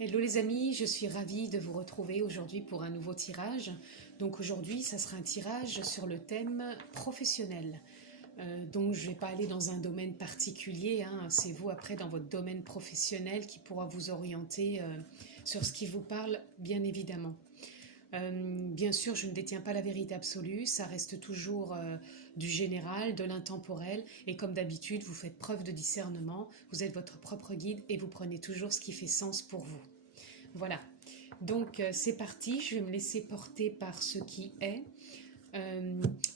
Hello les amis, je suis ravie de vous retrouver aujourd'hui pour un nouveau tirage. Donc aujourd'hui, ça sera un tirage sur le thème professionnel. Donc je ne vais pas aller dans un domaine particulier, hein. C'est vous après dans votre domaine professionnel qui pourra vous orienter sur ce qui vous parle, bien évidemment. Bien sûr, je ne détiens pas la vérité absolue, ça reste toujours du général, de l'intemporel, et comme d'habitude, vous faites preuve de discernement, vous êtes votre propre guide et vous prenez toujours ce qui fait sens pour vous. Voilà, donc c'est parti, je vais me laisser porter par ce qui est.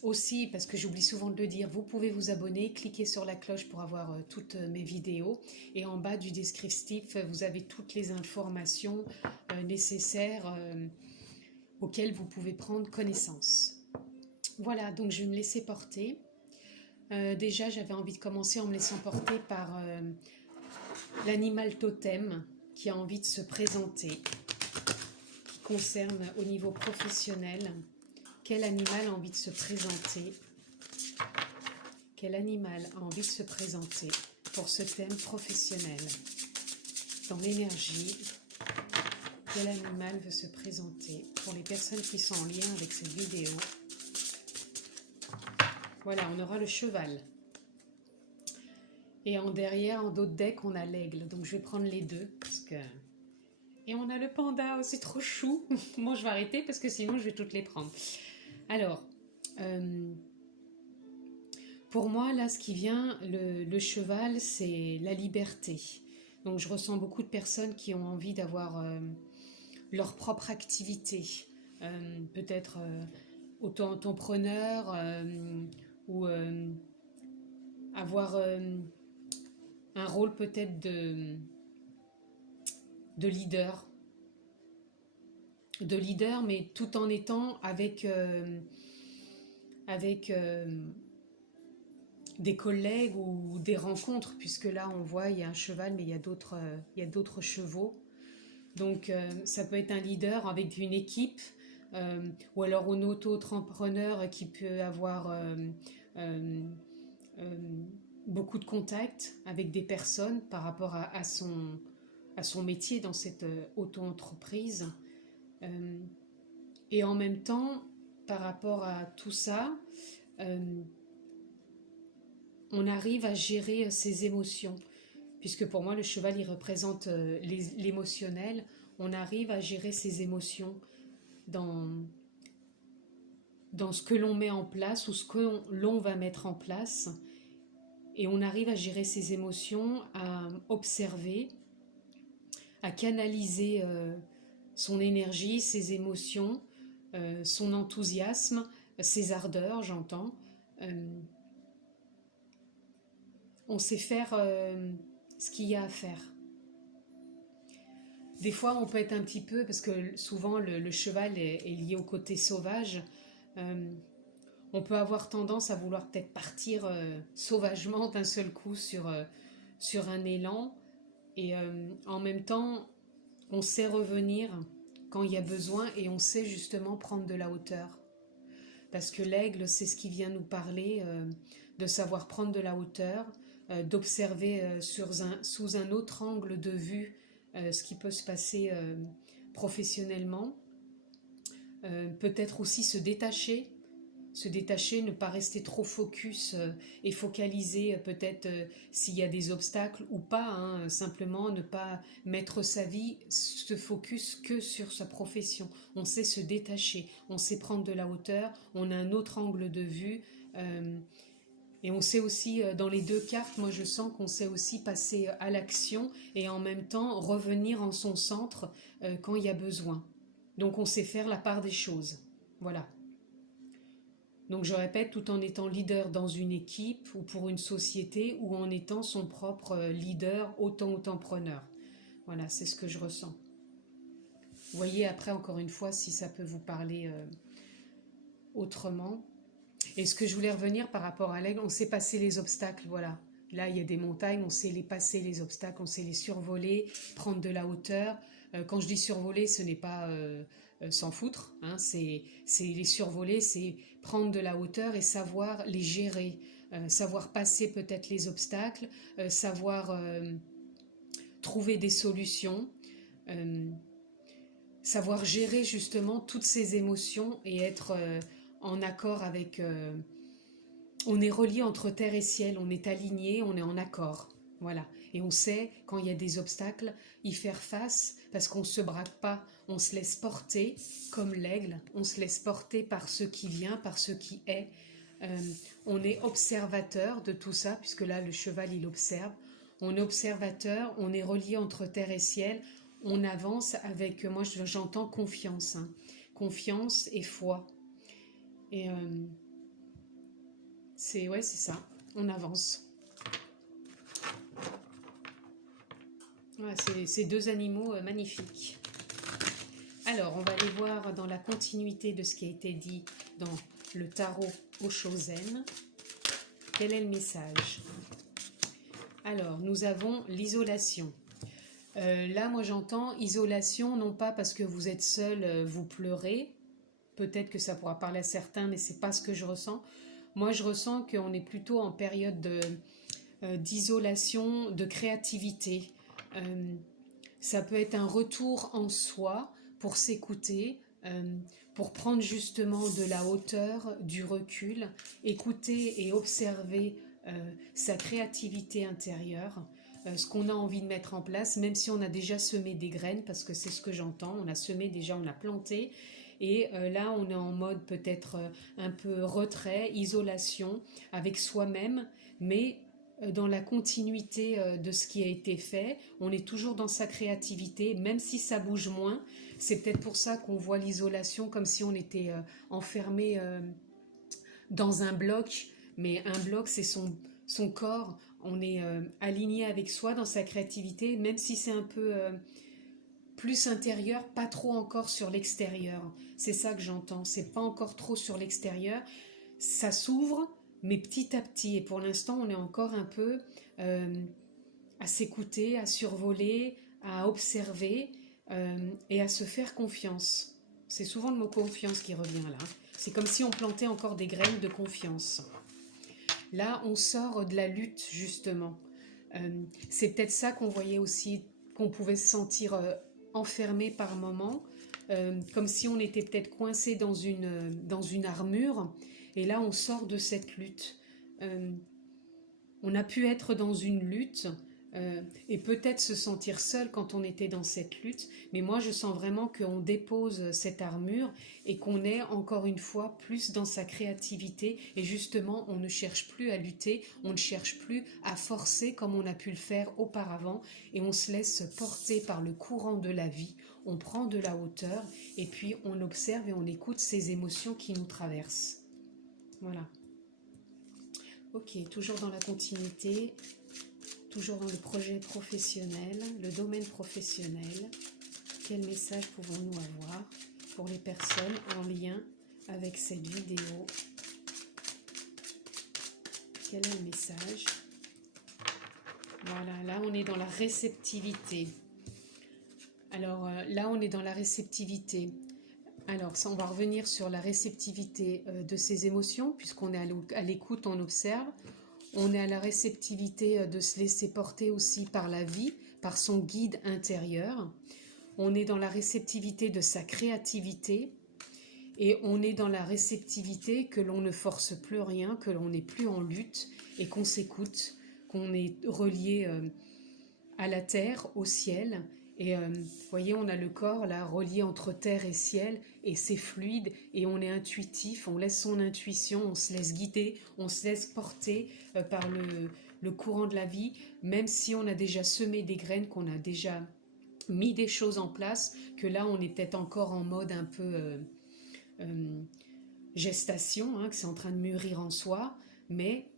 Aussi, parce que j'oublie souvent de le dire, vous pouvez vous abonner, cliquer sur la cloche pour avoir toutes mes vidéos. Et en bas du descriptif, vous avez toutes les informations nécessaires auxquelles vous pouvez prendre connaissance. Voilà, donc je vais me laisser porter. Déjà, j'avais envie de commencer en me laissant porter par l'animal totem qui a envie de se présenter, qui concerne au niveau professionnel. Quel animal a envie de se présenter? Quel animal a envie de se présenter pour ce thème professionnel? Dans l'énergie, quel animal veut se présenter pour les personnes qui sont en lien avec cette vidéo? Voilà, on aura le cheval. Et en derrière, en d'autres decks, on a l'aigle. Donc je vais prendre les deux. Parce que... Et on a le panda, oh, c'est trop chou. Bon, je vais arrêter parce que sinon je vais toutes les prendre. Alors, pour moi, là, ce qui vient, le cheval, c'est la liberté. Donc je ressens beaucoup de personnes qui ont envie d'avoir leur propre activité. Peut-être auto-entrepreneur ou avoir un rôle peut-être de leader. De leader, mais tout en étant avec des collègues ou des rencontres, puisque là on voit il y a un cheval, mais il y a d'autres chevaux. Donc ça peut être un leader avec une équipe, ou alors un auto-entrepreneur qui peut avoir beaucoup de contacts avec des personnes par rapport à son métier dans cette auto-entreprise. Et en même temps, par rapport à tout ça, on arrive à gérer ses émotions. Puisque pour moi, le cheval, il représente l'émotionnel. On arrive à gérer ses émotions dans ce que l'on met en place ou ce que l'on va mettre en place. Et on arrive à gérer ses émotions, à observer, à canaliser son énergie, ses émotions, son enthousiasme, ses ardeurs, j'entends. On sait faire ce qu'il y a à faire. Des fois, on peut être un petit peu, parce que souvent le cheval est lié au côté sauvage, on peut avoir tendance à vouloir peut-être partir sauvagement d'un seul coup sur un élan, et en même temps, on sait revenir quand il y a besoin et on sait justement prendre de la hauteur. Parce que l'aigle, c'est ce qui vient nous parler de savoir prendre de la hauteur, d'observer sous un autre angle de vue ce qui peut se passer professionnellement. Peut-être aussi se détacher, ne pas rester trop focus et focaliser peut-être s'il y a des obstacles ou pas, hein, simplement ne pas mettre sa vie, se focus que sur sa profession. On sait se détacher, on sait prendre de la hauteur, on a un autre angle de vue et on sait aussi, dans les deux cartes, moi je sens qu'on sait aussi passer à l'action et en même temps revenir en son centre quand il y a besoin. Donc on sait faire la part des choses, voilà. Donc je répète, tout en étant leader dans une équipe ou pour une société ou en étant son propre leader auto-entrepreneur. Voilà, c'est ce que je ressens. Voyez après encore une fois si ça peut vous parler autrement. Et ce que je voulais revenir par rapport à l'aigle, on sait passer les obstacles, voilà. Là, il y a des montagnes, on sait les passer, les obstacles, on sait les survoler, prendre de la hauteur. Quand je dis survoler, ce n'est pas s'en foutre, hein, c'est les survoler, c'est prendre de la hauteur et savoir les gérer, savoir passer peut-être les obstacles, savoir trouver des solutions, savoir gérer justement toutes ces émotions et être en accord avec... on est relié entre terre et ciel, on est aligné, on est en accord. Voilà. Et on sait, quand il y a des obstacles, y faire face, parce qu'on ne se braque pas, on se laisse porter comme l'aigle, on se laisse porter par ce qui vient, par ce qui est. On est observateur de tout ça, puisque là, le cheval, il observe. On est observateur, on est relié entre terre et ciel, on avance avec, moi j'entends confiance, hein. Confiance et foi. Et c'est ça, on avance. Voilà, ces deux animaux magnifiques. Alors, on va aller voir dans la continuité de ce qui a été dit dans le tarot Oshozen. Quel est le message? Alors, nous avons l'isolation. Là, moi j'entends isolation, non pas parce que vous êtes seul, vous pleurez. Peut-être que ça pourra parler à certains, mais c'est pas ce que je ressens. Moi, je ressens qu'on est plutôt en période d'isolation, de créativité. Ça peut être un retour en soi pour s'écouter, pour prendre justement de la hauteur, du recul, écouter et observer sa créativité intérieure, ce qu'on a envie de mettre en place, même si on a déjà semé des graines, parce que c'est ce que j'entends, on a semé déjà, on a planté, et là on est en mode peut-être un peu retrait, isolation avec soi-même, mais dans la continuité de ce qui a été fait, on est toujours dans sa créativité, même si ça bouge moins. C'est peut-être pour ça qu'on voit l'isolation comme si on était enfermé dans un bloc, mais un bloc c'est son corps, on est aligné avec soi dans sa créativité, même si c'est un peu plus intérieur, pas trop encore sur l'extérieur. C'est ça que j'entends, c'est pas encore trop sur l'extérieur, ça s'ouvre, mais petit à petit. Et pour l'instant, on est encore un peu à s'écouter, à survoler, à observer et à se faire confiance. C'est souvent le mot confiance qui revient là. C'est comme si on plantait encore des graines de confiance. Là, on sort de la lutte, justement. C'est peut-être ça qu'on voyait aussi, qu'on pouvait se sentir enfermé par moments, comme si on était peut-être coincé dans une armure. Et là, on sort de cette lutte. On a pu être dans une lutte et peut-être se sentir seul quand on était dans cette lutte. Mais moi, je sens vraiment qu'on dépose cette armure et qu'on est encore une fois plus dans sa créativité. Et justement, on ne cherche plus à lutter, on ne cherche plus à forcer comme on a pu le faire auparavant. Et on se laisse porter par le courant de la vie. On prend de la hauteur et puis on observe et on écoute ces émotions qui nous traversent. Voilà. Ok, toujours dans la continuité, toujours dans le projet professionnel, le domaine professionnel. Quel message pouvons-nous avoir pour les personnes en lien avec cette vidéo? Quel est le message? Voilà, là on est dans la réceptivité. Alors là on est dans la réceptivité. Alors, ça, on va revenir sur la réceptivité de ces émotions, puisqu'on est à l'écoute, on observe. On est à la réceptivité de se laisser porter aussi par la vie, par son guide intérieur. On est dans la réceptivité de sa créativité. Et on est dans la réceptivité que l'on ne force plus rien, que l'on n'est plus en lutte et qu'on s'écoute, qu'on est relié à la terre, au ciel. Et vous voyez, on a le corps là relié entre terre et ciel et c'est fluide et on est intuitif, on laisse son intuition, on se laisse guider, on se laisse porter par le courant de la vie, même si on a déjà semé des graines, qu'on a déjà mis des choses en place, que là on est peut-être encore en mode un peu gestation, hein, que c'est en train de mûrir en soi, mais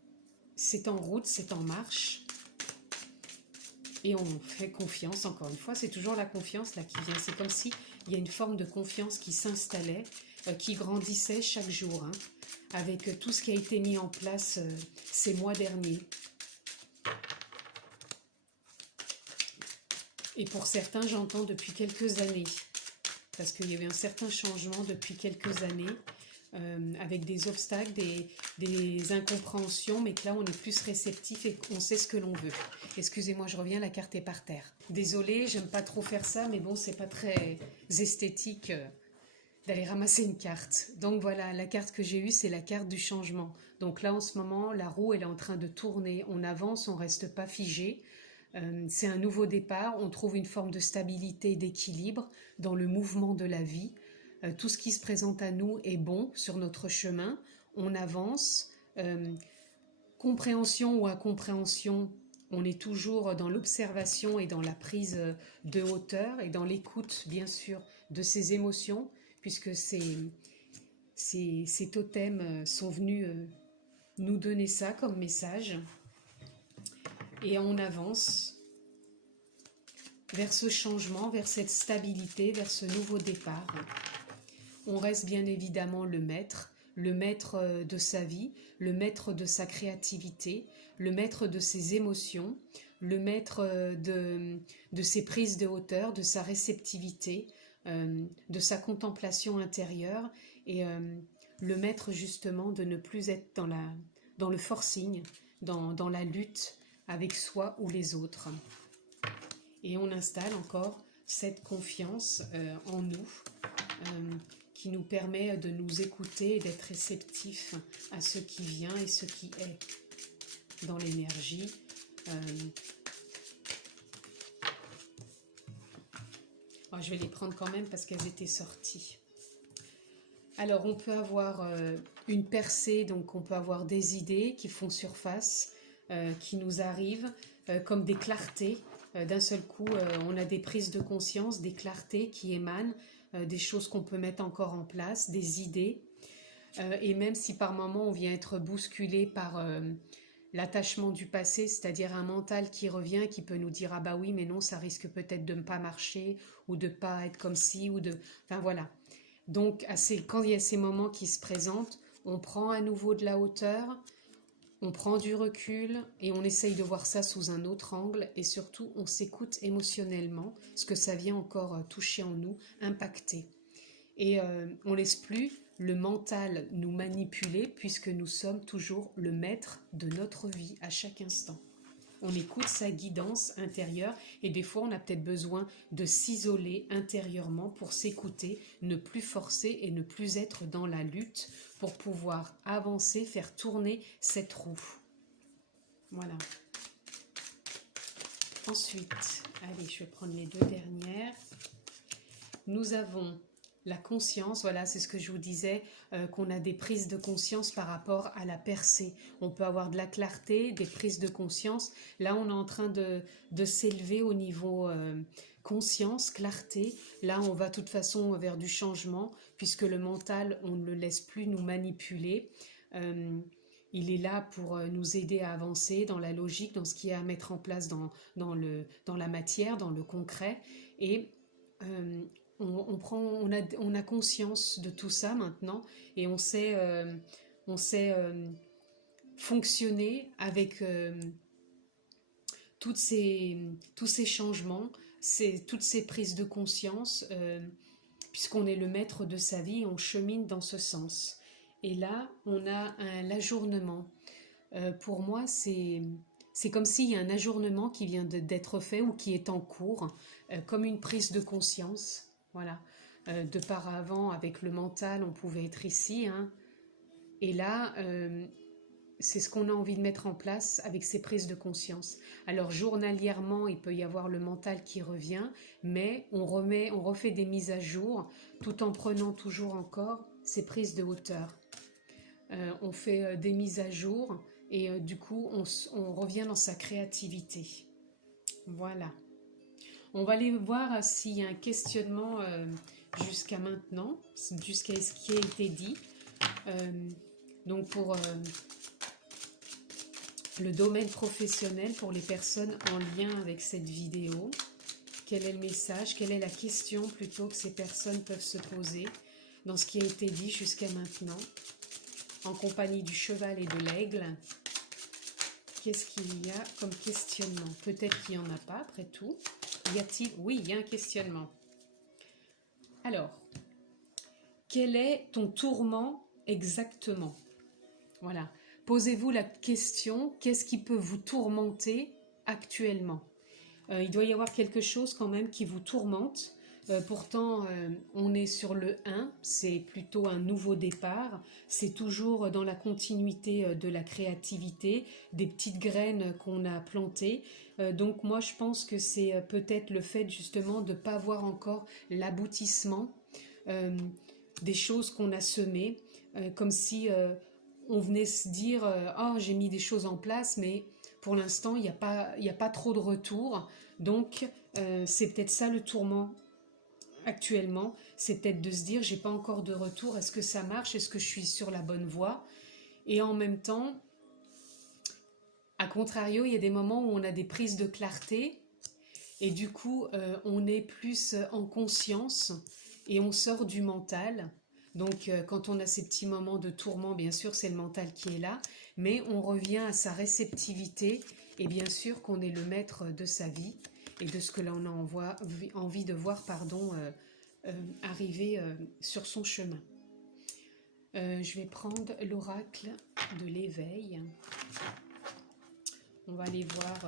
c'est en route, c'est en marche. Et on fait confiance, encore une fois, c'est toujours la confiance là qui vient. C'est comme si il y a une forme de confiance qui s'installait, qui grandissait chaque jour, hein, avec tout ce qui a été mis en place ces mois derniers. Et pour certains, j'entends depuis quelques années, parce qu'il y a eu un certain changement depuis quelques années, avec des obstacles, des incompréhensions, mais que là on est plus réceptif et qu'on sait ce que l'on veut. Excusez-moi, je reviens, la carte est par terre. Désolée, j'aime pas trop faire ça, mais bon, c'est pas très esthétique d'aller ramasser une carte. Donc voilà, la carte que j'ai eue, c'est la carte du changement. Donc là, en ce moment, la roue, elle est en train de tourner. On avance, on reste pas figé. C'est un nouveau départ. On trouve une forme de stabilité, d'équilibre dans le mouvement de la vie. Tout ce qui se présente à nous est bon sur notre chemin. On avance. Compréhension ou incompréhension, on est toujours dans l'observation et dans la prise de hauteur et dans l'écoute, bien sûr, de ses émotions, puisque ces totems sont venus nous donner ça comme message. Et on avance vers ce changement, vers cette stabilité, vers ce nouveau départ. On reste bien évidemment le maître de sa vie, le maître de sa créativité, le maître de ses émotions, le maître de ses prises de hauteur, de sa réceptivité, de sa contemplation intérieure et le maître justement de ne plus être dans le forcing, dans la lutte avec soi ou les autres. Et on installe encore cette confiance en nous qui nous permet de nous écouter et d'être réceptifs à ce qui vient et ce qui est dans l'énergie. Je vais les prendre quand même parce qu'elles étaient sorties. Alors on peut avoir une percée, donc on peut avoir des idées qui font surface, qui nous arrivent comme des clartés. D'un seul coup, on a des prises de conscience, des clartés qui émanent, des choses qu'on peut mettre encore en place, des idées. Et même si par moments on vient être bousculé par l'attachement du passé, c'est-à-dire un mental qui revient, qui peut nous dire « Ah bah oui, mais non, ça risque peut-être de ne pas marcher, ou de ne pas être comme ci, ou de... » Enfin voilà. Donc quand il y a ces moments qui se présentent, on prend à nouveau de la hauteur, on prend du recul et on essaye de voir ça sous un autre angle et surtout on s'écoute émotionnellement, ce que ça vient encore toucher en nous, impacter. Et on laisse plus le mental nous manipuler puisque nous sommes toujours le maître de notre vie à chaque instant. On écoute sa guidance intérieure et des fois on a peut-être besoin de s'isoler intérieurement pour s'écouter, ne plus forcer et ne plus être dans la lutte pour pouvoir avancer, faire tourner cette roue. Voilà. Ensuite, allez, je vais prendre les deux dernières. Nous avons la conscience, voilà, c'est ce que je vous disais, qu'on a des prises de conscience par rapport à la percée. On peut avoir de la clarté, des prises de conscience. Là, on est en train de s'élever au niveau conscience, clarté. Là, on va de toute façon vers du changement, puisque le mental, on ne le laisse plus nous manipuler. Il est là pour nous aider à avancer dans la logique, dans ce qu'il y a à mettre en place dans la matière, dans le concret. Et on a conscience de tout ça maintenant et on sait fonctionner avec tous ces changements, toutes ces prises de conscience, puisqu'on est le maître de sa vie, on chemine dans ce sens. Et là, on a l'ajournement. Pour moi, c'est comme s'il y a un ajournement qui vient d'être fait ou qui est en cours, comme une prise de conscience. Voilà. De par avant, avec le mental, on pouvait être ici. Hein. Et là, c'est ce qu'on a envie de mettre en place avec ces prises de conscience. Alors, journalièrement, il peut y avoir le mental qui revient, mais on refait des mises à jour, tout en prenant toujours encore ces prises de hauteur. On fait des mises à jour et du coup, on revient dans sa créativité. Voilà. On va aller voir s'il y a un questionnement jusqu'à maintenant, jusqu'à ce qui a été dit. Donc pour le domaine professionnel, pour les personnes en lien avec cette vidéo, quel est le message, quelle est la question plutôt que ces personnes peuvent se poser dans ce qui a été dit jusqu'à maintenant, en compagnie du cheval et de l'aigle. Qu'est-ce qu'il y a comme questionnement? Peut-être qu'il n'y en a pas, après tout. Y a-t-il? Oui, il y a un questionnement. Alors, quel est ton tourment exactement? Voilà. Posez-vous la question, qu'est-ce qui peut vous tourmenter actuellement? Il doit y avoir quelque chose quand même qui vous tourmente. Pourtant, on est sur le 1, c'est plutôt un nouveau départ. C'est toujours dans la continuité de la créativité, des petites graines qu'on a plantées. Donc moi, je pense que c'est peut-être le fait justement de ne pas voir encore l'aboutissement euh, des choses qu'on a semées, comme si on venait se dire oh, j'ai mis des choses en place, mais pour l'instant, il n'y a pas trop de retour. Donc, c'est peut-être ça le tourment actuellement. C'est peut-être de se dire, j'ai pas encore de retour. Est-ce que ça marche? Est-ce que je suis sur la bonne voie? Et en même temps, à contrario, il y a des moments où on a des prises de clarté. Et du coup, on est plus en conscience et on sort du mental. Donc, quand on a ces petits moments de tourment, bien sûr, c'est le mental qui est là, mais on revient à sa réceptivité et bien sûr qu'on est le maître de sa vie et de ce que l'on a envie de voir arriver sur son chemin. Je vais prendre l'oracle de l'éveil. On va aller voir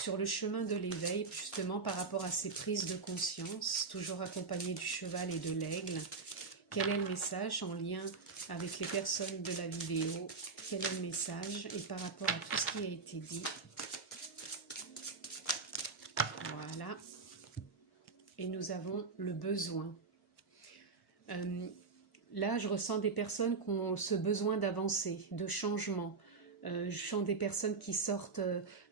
sur le chemin de l'éveil, justement par rapport à ces prises de conscience, toujours accompagné du cheval et de l'aigle. Quel est le message en lien avec les personnes de la vidéo? Quel est le message et par rapport à tout ce qui a été dit? Voilà. Et nous avons le besoin. Là, je ressens des personnes qui ont ce besoin d'avancer, de changement. Je sens des personnes qui sortent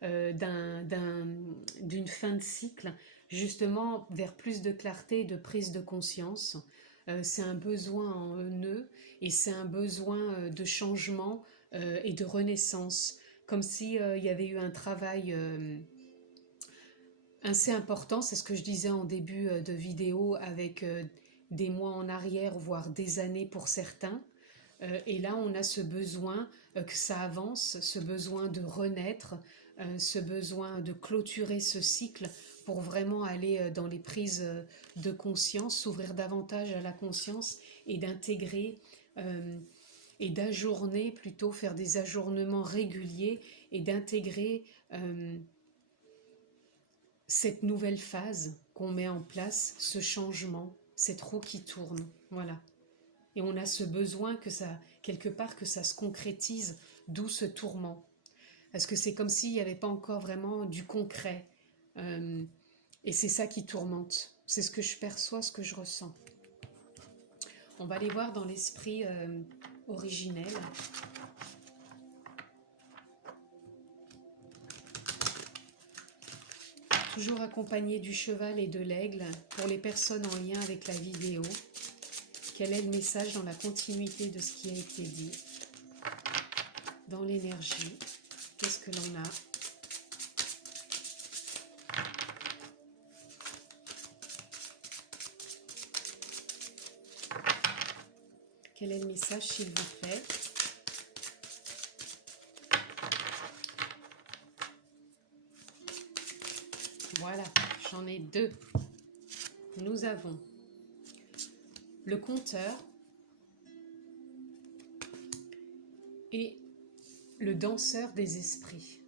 d'une fin de cycle, justement vers plus de clarté et de prise de conscience. C'est un besoin en eux et c'est un besoin de changement et de renaissance, comme si il y avait eu un travail assez important. C'est ce que je disais en début de vidéo, avec des mois en arrière, voire des années pour certains. Et là, on a ce besoin que ça avance, ce besoin de renaître, ce besoin de clôturer ce cycle pour vraiment aller dans les prises de conscience, s'ouvrir davantage à la conscience et d'intégrer et d'ajourner, plutôt faire des ajournements réguliers et d'intégrer cette nouvelle phase qu'on met en place, ce changement, cette roue qui tourne, voilà. Et on a ce besoin que ça, quelque part, que ça se concrétise, d'où ce tourment. Parce que c'est comme s'il n'y avait pas encore vraiment du concret. Et c'est ça qui tourmente. C'est ce que je perçois, ce que je ressens. On va aller voir dans l'esprit originel. Toujours accompagné du cheval et de l'aigle pour les personnes en lien avec la vidéo. Quel est le message dans la continuité de ce qui a été dit? Dans l'énergie, qu'est-ce que l'on a? Quel est le message, s'il vous plaît? Voilà, j'en ai deux. Nous avons le compteur et le danseur des esprits.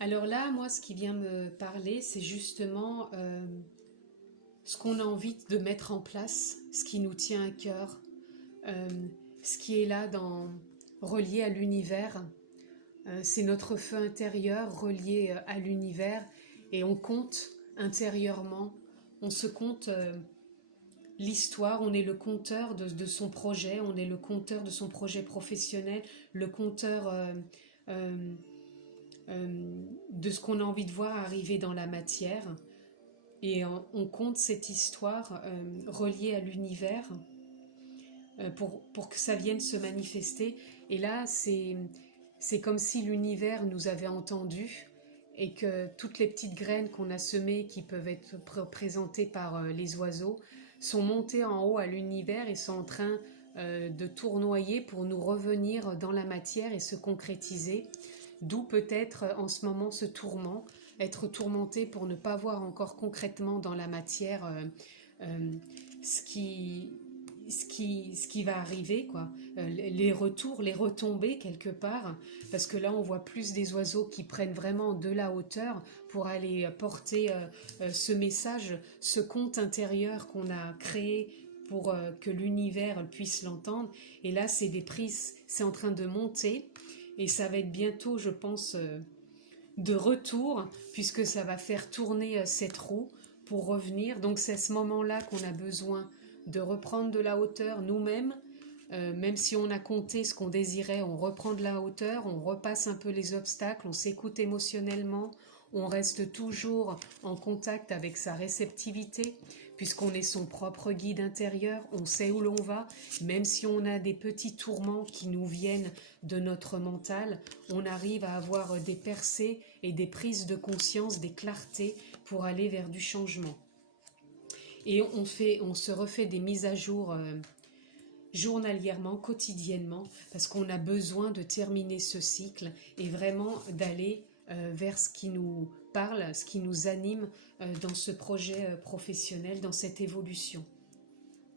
Alors là, moi, ce qui vient me parler, c'est justement ce qu'on a envie de mettre en place, ce qui nous tient à cœur, ce qui est là relié à l'univers. C'est notre feu intérieur relié à l'univers et on compte intérieurement, on se compte l'histoire, on est le compteur de son projet, on est le compteur de son projet professionnel, le compteur de ce qu'on a envie de voir arriver dans la matière. Et on compte cette histoire reliée à l'univers pour que ça vienne se manifester. Et là, c'est comme si l'univers nous avait entendus et que toutes les petites graines qu'on a semées, qui peuvent être présentées par les oiseaux, sont montées en haut à l'univers et sont en train de tournoyer pour nous revenir dans la matière et se concrétiser. D'où peut-être en ce moment ce tourment, être tourmenté pour ne pas voir encore concrètement dans la matière ce ce qui va arriver, quoi. Les retours, les retombées quelque part, parce que là on voit plus des oiseaux qui prennent vraiment de la hauteur pour aller porter ce message, ce conte intérieur qu'on a créé pour que l'univers puisse l'entendre. Et là c'est des prises, c'est en train de monter et ça va être bientôt, je pense, de retour, puisque ça va faire tourner cette roue pour revenir. Donc c'est à ce moment-là qu'on a besoin de reprendre de la hauteur nous-mêmes, même si on a compté ce qu'on désirait, on reprend de la hauteur, on repasse un peu les obstacles, on s'écoute émotionnellement, on reste toujours en contact avec sa réceptivité, puisqu'on est son propre guide intérieur, on sait où l'on va, même si on a des petits tourments qui nous viennent de notre mental, on arrive à avoir des percées et des prises de conscience, des clartés pour aller vers du changement. Et on se refait des mises à jour journalièrement, quotidiennement, parce qu'on a besoin de terminer ce cycle et vraiment d'aller vers ce qui nous parle, ce qui nous anime dans ce projet professionnel, dans cette évolution.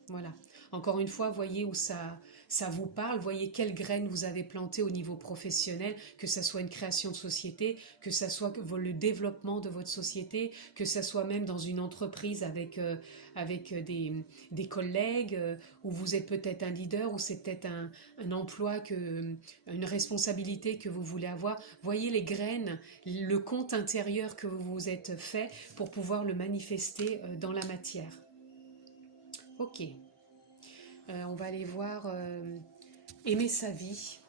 Voilà. Encore une fois, voyez où ça vous parle, voyez quelles graines vous avez plantées au niveau professionnel, que ça soit une création de société, que ça soit le développement de votre société, que ça soit même dans une entreprise avec des collègues, où vous êtes peut-être un leader, ou c'est peut-être un emploi, une responsabilité que vous voulez avoir. Voyez les graines, le compte intérieur que vous vous êtes fait pour pouvoir le manifester dans la matière. Ok. On va aller voir Aimer sa vie.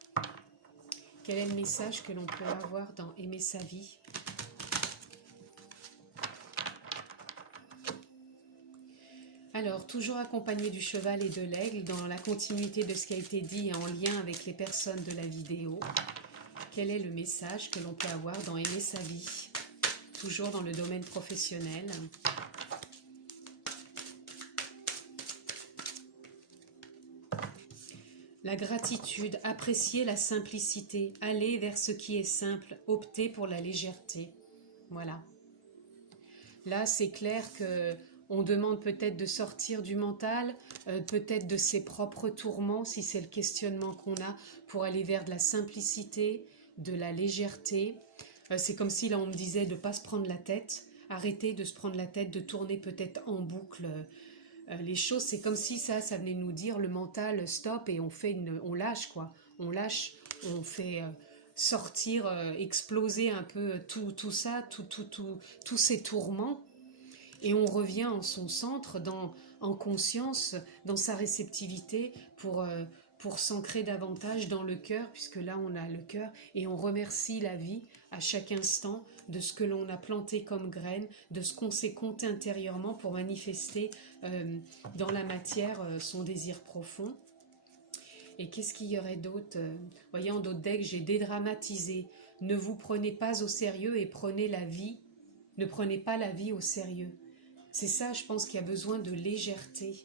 Quel est le message que l'on peut avoir dans Aimer sa vie? Alors, toujours accompagné du cheval et de l'aigle, dans la continuité de ce qui a été dit et en lien avec les personnes de la vidéo, quel est le message que l'on peut avoir dans Aimer sa vie? Toujours dans le domaine professionnel. La gratitude, apprécier la simplicité, aller vers ce qui est simple, opter pour la légèreté. Voilà. Là, c'est clair que on demande peut-être de sortir du mental, peut-être de ses propres tourments, si c'est le questionnement qu'on a, pour aller vers de la simplicité, de la légèreté. C'est comme si là on me disait de ne pas se prendre la tête, arrêter de se prendre la tête, de tourner peut-être en boucle les choses. C'est comme si ça venait nous dire le mental stop et on lâche quoi, on lâche, on fait sortir, exploser un peu tout ça, tous ces tourments. Et on revient en son centre, en conscience, dans sa réceptivité pour s'ancrer davantage dans le cœur, puisque là on a le cœur, et on remercie la vie à chaque instant de ce que l'on a planté comme graine, de ce qu'on s'est compté intérieurement pour manifester dans la matière son désir profond. Et qu'est-ce qu'il y aurait d'autre? Voyez, en d'autres decks, j'ai dédramatisé. Ne vous prenez pas au sérieux et prenez la vie. Ne prenez pas la vie au sérieux. C'est ça, je pense qu'il y a besoin de légèreté.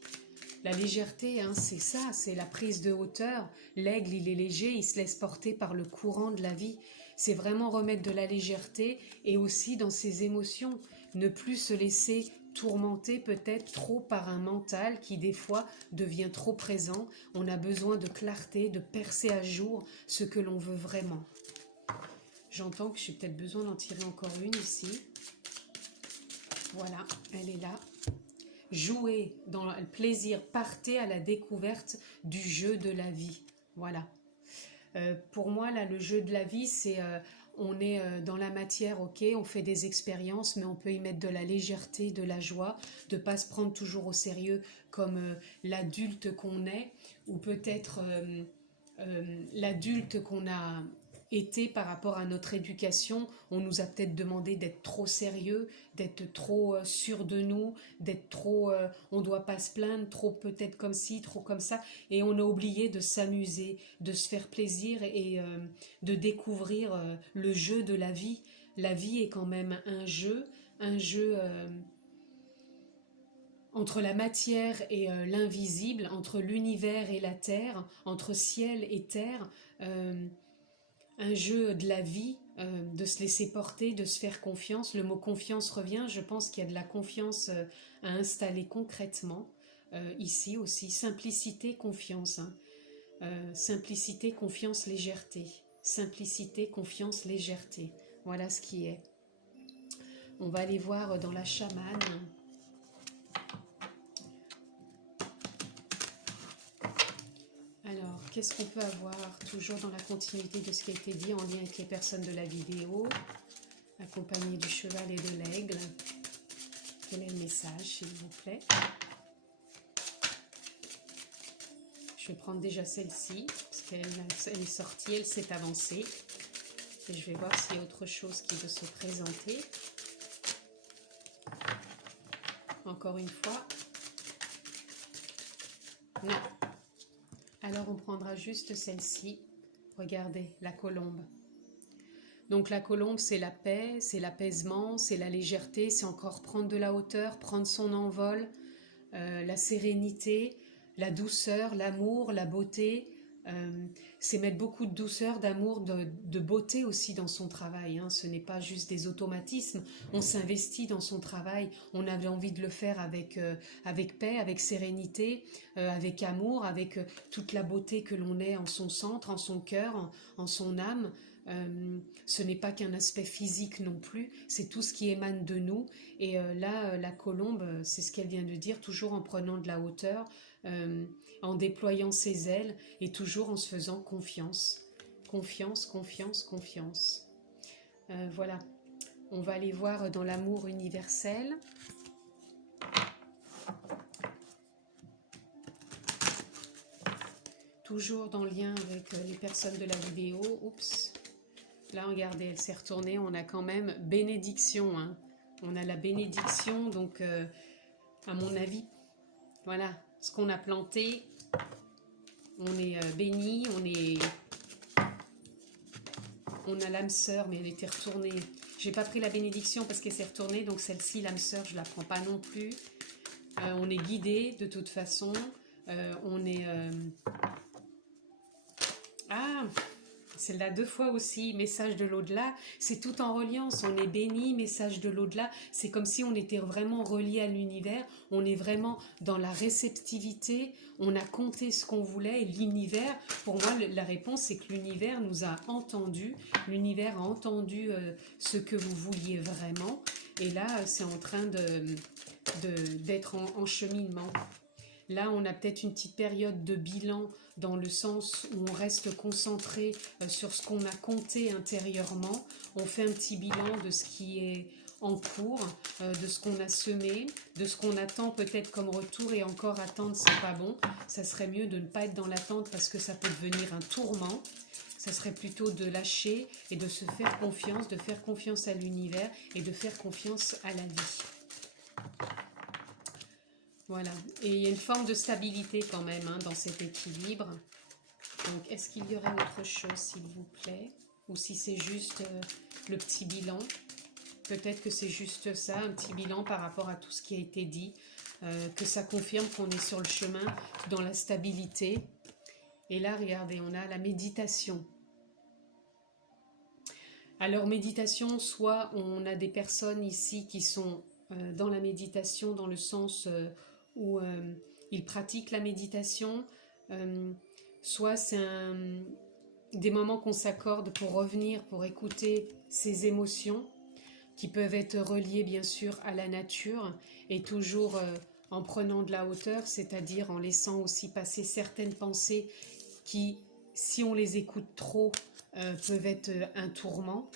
La légèreté, hein, c'est ça, c'est la prise de hauteur. L'aigle, il est léger, il se laisse porter par le courant de la vie. C'est vraiment remettre de la légèreté et aussi dans ses émotions. Ne plus se laisser tourmenter peut-être trop par un mental qui des fois devient trop présent. On a besoin de clarté, de percer à jour ce que l'on veut vraiment. J'entends que j'ai peut-être besoin d'en tirer encore une ici. Voilà, elle est là. Jouez dans le plaisir, partez à la découverte du jeu de la vie. Voilà. Pour moi, là, le jeu de la vie, c'est on est dans la matière, ok, on fait des expériences, mais on peut y mettre de la légèreté, de la joie, de ne pas se prendre toujours au sérieux comme l'adulte qu'on est, ou peut-être l'adulte qu'on a été par rapport à notre éducation. On nous a peut-être demandé d'être trop sérieux, d'être trop sûr de nous, d'être trop on doit pas se plaindre, trop peut-être comme ci, trop comme ça, et on a oublié de s'amuser, de se faire plaisir et de découvrir le jeu de la vie. La vie est quand même un jeu entre la matière et l'invisible, entre l'univers et la terre, entre ciel et terre, un jeu de la vie, de se laisser porter, de se faire confiance. Le mot confiance revient, je pense qu'il y a de la confiance à installer concrètement. ici aussi. Simplicité, confiance. Hein. Simplicité, confiance, légèreté. Simplicité, confiance, légèreté. Voilà ce qui est. On va aller voir dans la chamane. Alors, qu'est-ce qu'on peut avoir? Toujours dans la continuité de ce qui a été dit en lien avec les personnes de la vidéo, accompagné du cheval et de l'aigle. Quel est le message, s'il vous plaît? Je vais prendre déjà celle-ci, parce qu'elle est sortie, elle s'est avancée. Et je vais voir s'il y a autre chose qui veut se présenter. Encore une fois. Non. Alors on prendra juste celle-ci. Regardez, la colombe. Donc la colombe, c'est la paix, c'est l'apaisement, c'est la légèreté, c'est encore prendre de la hauteur, prendre son envol, la sérénité, la douceur, l'amour, la beauté. C'est mettre beaucoup de douceur, d'amour, de beauté aussi dans son travail. Hein. Ce n'est pas juste des automatismes. On s'investit dans son travail. On avait envie de le faire avec paix, avec sérénité, avec amour, avec toute la beauté que l'on est en son centre, en son cœur, en son âme. Ce n'est pas qu'un aspect physique non plus, c'est tout ce qui émane de nous. Et là, la colombe, c'est ce qu'elle vient de dire, toujours en prenant de la hauteur, en déployant ses ailes et toujours en se faisant confiance. Confiance, confiance, confiance. Voilà, on va aller voir dans l'amour universel. Toujours dans le lien avec les personnes de la vidéo. Oups. Là, regardez, elle s'est retournée. On a quand même bénédiction. Hein. On a la bénédiction, donc à mon avis, voilà, ce qu'on a planté, on est béni, on a l'âme sœur, mais elle était retournée. J'ai pas pris la bénédiction parce qu'elle s'est retournée, donc celle-ci, l'âme sœur, je la prends pas non plus. On est guidé de toute façon. On est... Ah, celle-là 2 fois aussi, message de l'au-delà, c'est tout en reliance, on est béni, message de l'au-delà, c'est comme si on était vraiment relié à l'univers, on est vraiment dans la réceptivité, on a compté ce qu'on voulait et l'univers, pour moi la réponse c'est que l'univers nous a entendus, l'univers a entendu ce que vous vouliez vraiment et là c'est en train d'être en cheminement. Là, on a peut-être une petite période de bilan dans le sens où on reste concentré sur ce qu'on a compté intérieurement. On fait un petit bilan de ce qui est en cours, de ce qu'on a semé, de ce qu'on attend peut-être comme retour et encore attendre, c'est pas bon. Ça serait mieux de ne pas être dans l'attente parce que ça peut devenir un tourment. Ça serait plutôt de lâcher et de se faire confiance, de faire confiance à l'univers et de faire confiance à la vie. Voilà, et il y a une forme de stabilité quand même hein, dans cet équilibre. Donc, est-ce qu'il y aurait autre chose, s'il vous plaît? Ou si c'est juste le petit bilan? Peut-être que c'est juste ça, un petit bilan par rapport à tout ce qui a été dit, que ça confirme qu'on est sur le chemin, dans la stabilité. Et là, regardez, on a la méditation. Alors, méditation, soit on a des personnes ici qui sont dans la méditation, dans le sens... où ils pratiquent la méditation, soit c'est des moments qu'on s'accorde pour revenir, pour écouter ses émotions, qui peuvent être reliées bien sûr à la nature, et toujours en prenant de la hauteur, c'est-à-dire en laissant aussi passer certaines pensées qui, si on les écoute trop, peuvent être un tourment.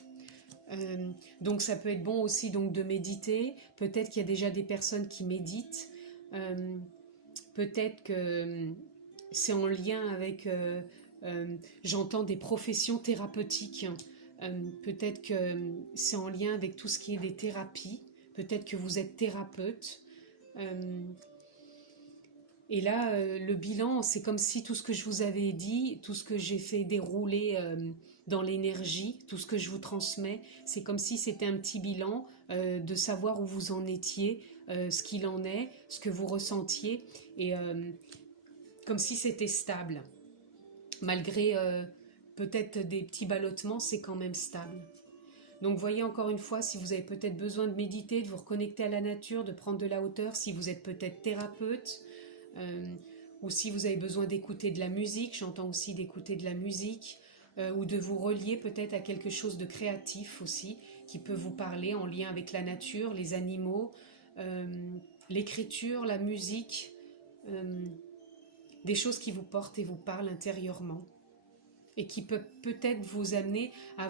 Donc ça peut être bon aussi donc, de méditer, peut-être qu'il y a déjà des personnes qui méditent, peut-être que c'est en lien avec, j'entends des professions thérapeutiques, peut-être que c'est en lien avec tout ce qui est des thérapies, peut-être que vous êtes thérapeute, et là le bilan c'est comme si tout ce que je vous avais dit, tout ce que j'ai fait dérouler dans l'énergie, tout ce que je vous transmets, c'est comme si c'était un petit bilan de savoir où vous en étiez, ce qu'il en est, ce que vous ressentiez, et comme si c'était stable. Malgré peut-être des petits ballottements, c'est quand même stable. Donc voyez encore une fois, si vous avez peut-être besoin de méditer, de vous reconnecter à la nature, de prendre de la hauteur, si vous êtes peut-être thérapeute, ou si vous avez besoin d'écouter de la musique, j'entends aussi d'écouter de la musique, ou de vous relier peut-être à quelque chose de créatif aussi, qui peut vous parler en lien avec la nature, les animaux, l'écriture, la musique, des choses qui vous portent et vous parlent intérieurement, et qui peuvent peut-être vous amener à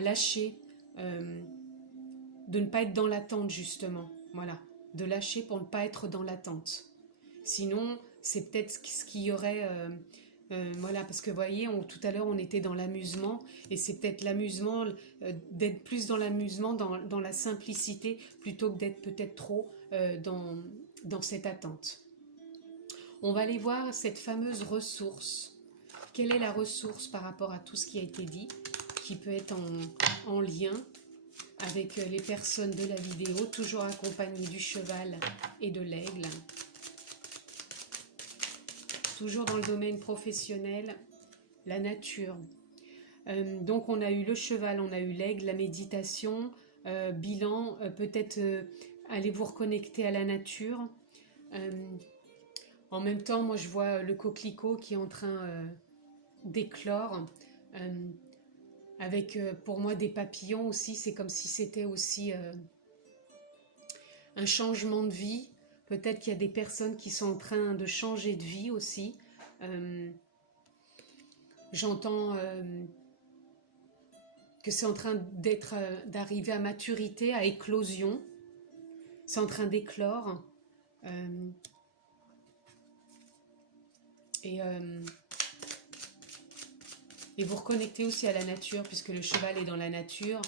lâcher, de ne pas être dans l'attente justement, voilà, de lâcher pour ne pas être dans l'attente. Sinon, c'est peut-être ce qu'il y aurait, voilà, parce que vous voyez, tout à l'heure on était dans l'amusement, et c'est peut-être l'amusement, d'être plus dans l'amusement, dans la simplicité, plutôt que d'être peut-être trop dans cette attente. On va aller voir cette fameuse ressource. Quelle est la ressource par rapport à tout ce qui a été dit, qui peut être en lien avec les personnes de la vidéo, toujours accompagnées du cheval et de l'aigle. Toujours dans le domaine professionnel, la nature. Donc on a eu le cheval, on a eu l'aigle, la méditation, bilan, peut-être allez vous reconnecter à la nature. En même temps, moi je vois le coquelicot qui est en train d'éclore, avec pour moi des papillons aussi, c'est comme si c'était aussi un changement de vie. Peut-être qu'il y a des personnes qui sont en train de changer de vie aussi. J'entends que c'est en train d'arriver à maturité, à éclosion. C'est en train d'éclore. Et vous reconnectez aussi à la nature, puisque le cheval est dans la nature.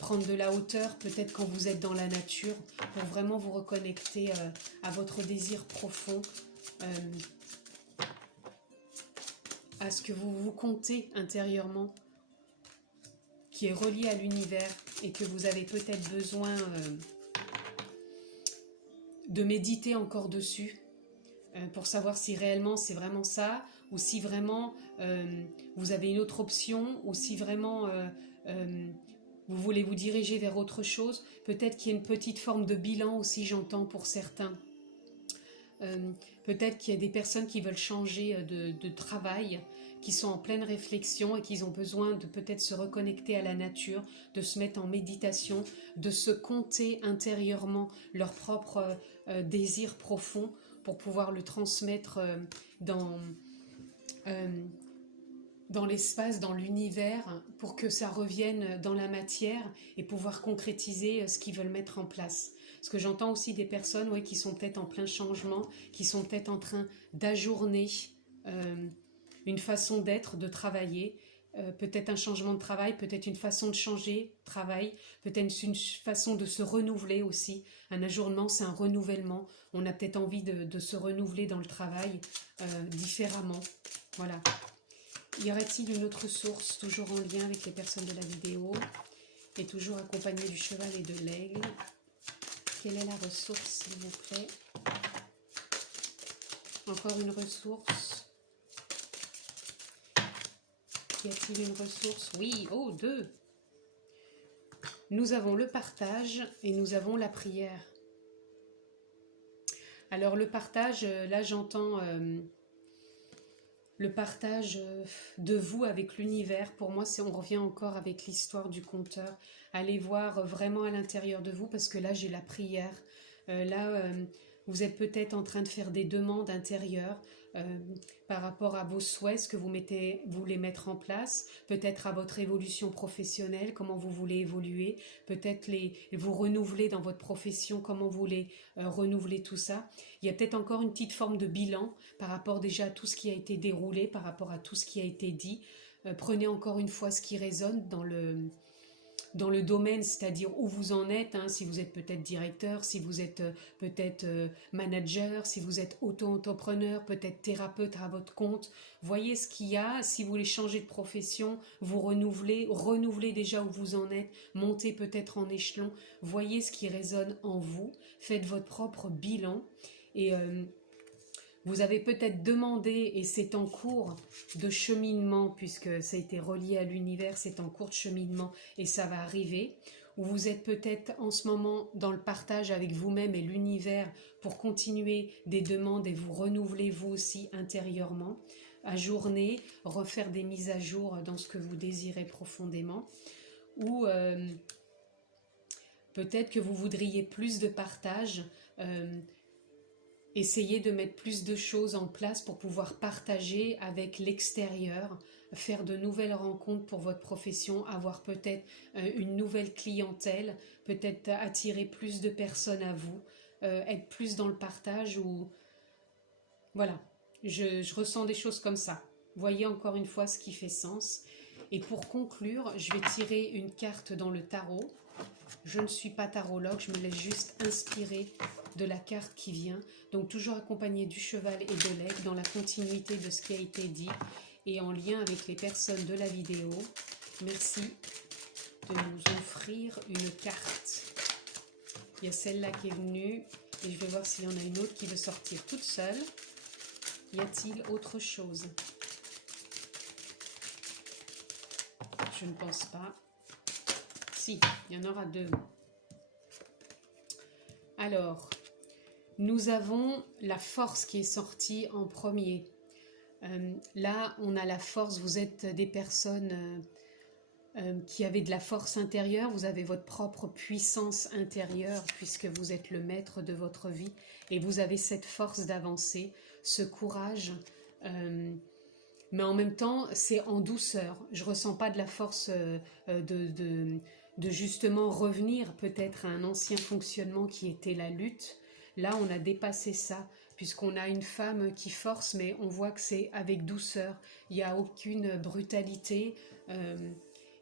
Prendre de la hauteur, peut-être quand vous êtes dans la nature, pour vraiment vous reconnecter à votre désir profond, à ce que vous comptez intérieurement, qui est relié à l'univers, et que vous avez peut-être besoin de méditer encore dessus, pour savoir si réellement c'est vraiment ça, ou si vraiment vous avez une autre option, ou si vraiment vous voulez vous diriger vers autre chose. Peut-être qu'il y a une petite forme de bilan aussi, j'entends, pour certains. Peut-être qu'il y a des personnes qui veulent changer de travail, qui sont en pleine réflexion et qui ont besoin de peut-être se reconnecter à la nature, de se mettre en méditation, de se compter intérieurement leur propre désir profond pour pouvoir le transmettre dans l'espace, dans l'univers, pour que ça revienne dans la matière et pouvoir concrétiser ce qu'ils veulent mettre en place. Parce que j'entends aussi des personnes qui sont peut-être en plein changement, qui sont peut-être en train d'ajourner une façon d'être, de travailler, peut-être un changement de travail, peut-être une façon de changer de travail, peut-être une façon de se renouveler aussi. Un ajournement, c'est un renouvellement. On a peut-être envie de se renouveler dans le travail différemment. Voilà. Y aurait-il une autre source, toujours en lien avec les personnes de la vidéo, et toujours accompagnée du cheval et de l'aigle? Quelle est la ressource, s'il vous plaît? Encore une ressource. Y a-t-il une ressource? Oui, oh, deux. Nous avons le partage et nous avons la prière. Alors le partage, là j'entends le partage de vous avec l'univers. Pour moi, on revient encore avec l'histoire du conteur. Allez voir vraiment à l'intérieur de vous, parce que là j'ai la prière. Vous êtes peut-être en train de faire des demandes intérieures par rapport à vos souhaits, ce que vous voulez mettre en place, peut-être à votre évolution professionnelle, comment vous voulez évoluer, peut-être vous renouveler dans votre profession, comment vous voulez renouveler tout ça. Il y a peut-être encore une petite forme de bilan par rapport déjà à tout ce qui a été déroulé, par rapport à tout ce qui a été dit. Prenez encore une fois ce qui résonne dans le domaine, c'est-à-dire où vous en êtes, si vous êtes peut-être directeur, si vous êtes peut-être manager, si vous êtes auto-entrepreneur, peut-être thérapeute à votre compte. Voyez ce qu'il y a. Si vous voulez changer de profession, vous renouvelez déjà où vous en êtes, montez peut-être en échelon. Voyez ce qui résonne en vous, faites votre propre bilan, et vous avez peut-être demandé, et c'est en cours de cheminement, puisque ça a été relié à l'univers, c'est en cours de cheminement et ça va arriver. ou vous êtes peut-être en ce moment dans le partage avec vous-même et l'univers pour continuer des demandes et vous renouveler vous aussi intérieurement, ajourner, refaire des mises à jour dans ce que vous désirez profondément, ou peut-être que vous voudriez plus de partage, essayez de mettre plus de choses en place pour pouvoir partager avec l'extérieur, faire de nouvelles rencontres pour votre profession, avoir peut-être une nouvelle clientèle, peut-être attirer plus de personnes à vous, être plus dans le partage ou... Voilà, je ressens des choses comme ça. Voyez encore une fois ce qui fait sens. Et pour conclure, je vais tirer une carte dans le tarot. Je ne suis pas tarologue, je me laisse juste inspirer de la carte qui vient. Donc toujours accompagné du cheval et de l'aigle dans la continuité de ce qui a été dit et en lien avec les personnes de la vidéo. Merci de nous offrir une carte. Il y a celle-là qui est venue et je vais voir s'il y en a une autre qui veut sortir toute seule. Y a-t-il autre chose? Je ne pense pas. Si, il y en aura deux. Alors, nous avons la force qui est sortie en premier. Là, on a la force, vous êtes des personnes qui avez de la force intérieure, vous avez votre propre puissance intérieure puisque vous êtes le maître de votre vie et vous avez cette force d'avancer, ce courage, mais en même temps, c'est en douceur. Je ne ressens pas de la force de justement revenir peut-être à un ancien fonctionnement qui était la lutte. Là, on a dépassé ça, puisqu'on a une femme qui force, mais on voit que c'est avec douceur. Il n'y a aucune brutalité,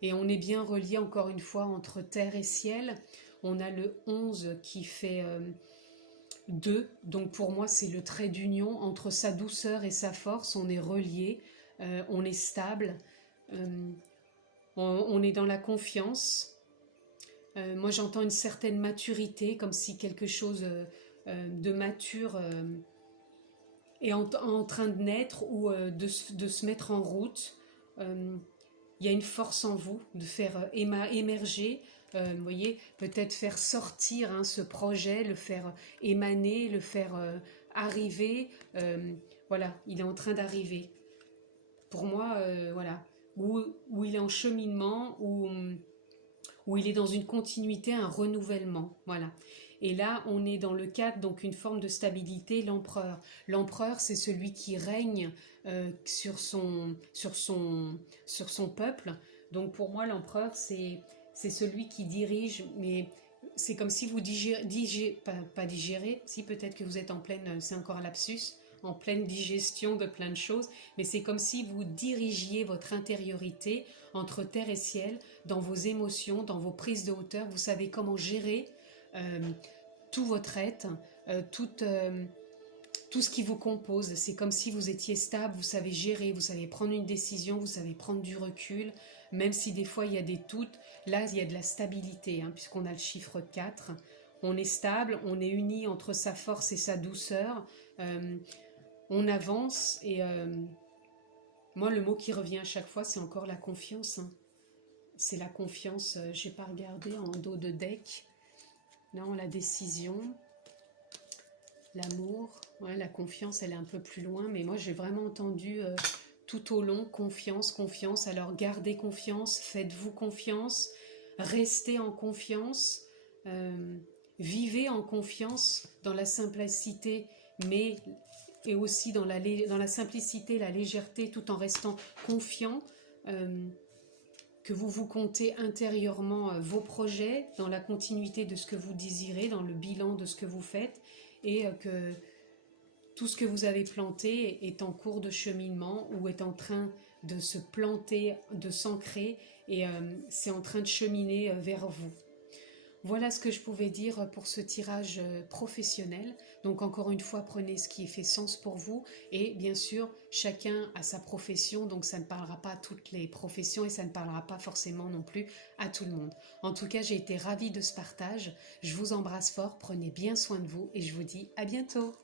et on est bien relié encore une fois entre terre et ciel. On a le 11 qui fait 2, donc pour moi c'est le trait d'union entre sa douceur et sa force. On est relié, on est stable, on est dans la confiance. Moi j'entends une certaine maturité, comme si quelque chose de mature est en train de naître ou de se mettre en route. Il y a une force en vous de faire émerger, vous voyez, peut-être faire sortir ce projet, le faire émaner, le faire arriver. Voilà, il est en train d'arriver. Pour moi, voilà, où il est en cheminement, où il est dans une continuité, un renouvellement, voilà. Et là, on est dans le cadre, donc une forme de stabilité, l'empereur. L'empereur, c'est celui qui règne sur son peuple. Donc pour moi, l'empereur, c'est celui qui dirige, mais c'est comme si vous pas digérez, si peut-être que vous êtes en pleine, c'est encore un lapsus, en pleine digestion de plein de choses, mais c'est comme si vous dirigiez votre intériorité entre terre et ciel, dans vos émotions, dans vos prises de hauteur. Vous savez comment gérer tout votre être, tout ce qui vous compose. C'est comme si vous étiez stable, vous savez gérer, vous savez prendre une décision, vous savez prendre du recul, même si des fois il y a des doutes. Là, il y a de la stabilité, puisqu'on a le chiffre 4. On est stable, on est uni entre sa force et sa douceur. On avance et moi, le mot qui revient à chaque fois, c'est encore la confiance. C'est la confiance. Je n'ai pas regardé en dos de deck. Non, la décision, l'amour, ouais, la confiance, elle est un peu plus loin, mais moi j'ai vraiment entendu tout au long confiance, confiance. Alors gardez confiance, faites-vous confiance, restez en confiance, vivez en confiance dans la simplicité, mais et aussi dans la simplicité, la légèreté, tout en restant confiant. Que vous comptez intérieurement vos projets, dans la continuité de ce que vous désirez, dans le bilan de ce que vous faites, et que tout ce que vous avez planté est en cours de cheminement ou est en train de se planter, de s'ancrer, et c'est en train de cheminer vers vous. Voilà ce que je pouvais dire pour ce tirage professionnel. Donc encore une fois, prenez ce qui fait sens pour vous. Et bien sûr, chacun a sa profession, donc ça ne parlera pas à toutes les professions et ça ne parlera pas forcément non plus à tout le monde. En tout cas, j'ai été ravie de ce partage. Je vous embrasse fort, prenez bien soin de vous et je vous dis à bientôt.